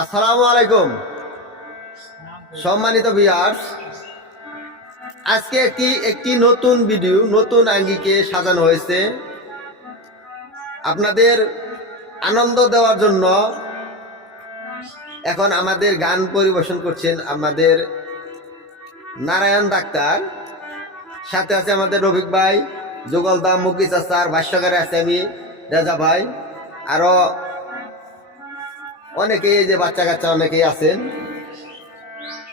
আসসালামু আলাইকুম সম্মানিত ভিউয়ার্স। আজকে একটি নতুন ভিডিও নতুন আঙ্গিকে সাজানো হয়েছে আপনাদের আনন্দ দেওয়ার জন্য। এখন আমাদের গান পরিবেশন করছেন আমাদের নারায়ণ ডাক্তার, সাথে আছে আমাদের রফিক ভাই, যুগলদা, মুকিস আসার, ভাষ্যকারে আছে আমি রেজা ভাই, আরো অনেকেই, যে বাচ্চা কাচ্চা অনেকেই আছেন।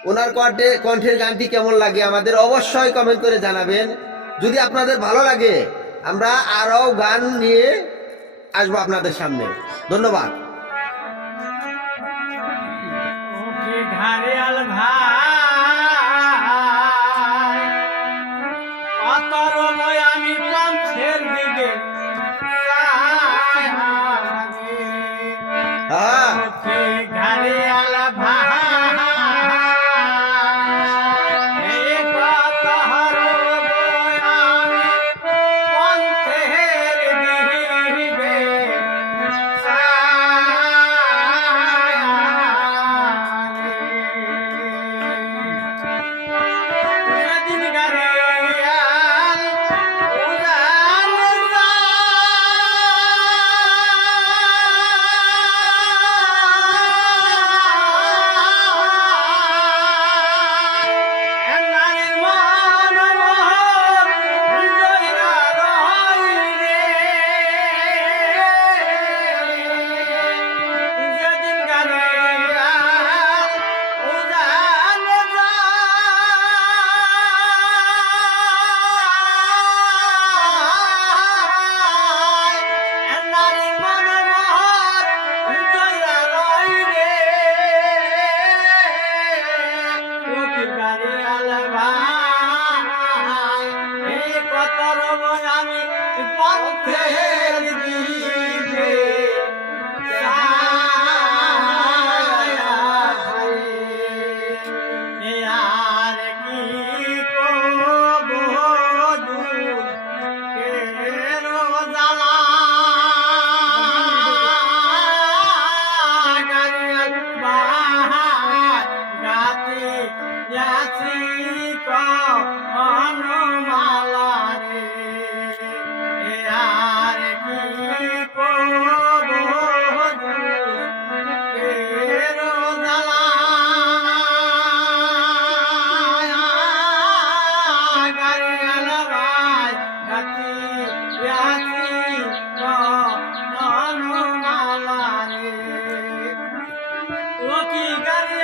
ওনার কণ্ঠের গানটি কেমন লাগে আমাদের অবশ্যই কমেন্ট করে জানাবেন। যদি আপনাদের ভালো লাগে আমরা আরো গান নিয়ে আসবো আপনাদের সামনে। ধন্যবাদ। আমি পঞ্চের দিকে ঘাড়িয়াল ভাই আমি পথের দিকে আর কি জ্বালা গাতি যাচ্ছি অনুমালা রে আর কি অনুমালা রে ও কি গাড়ি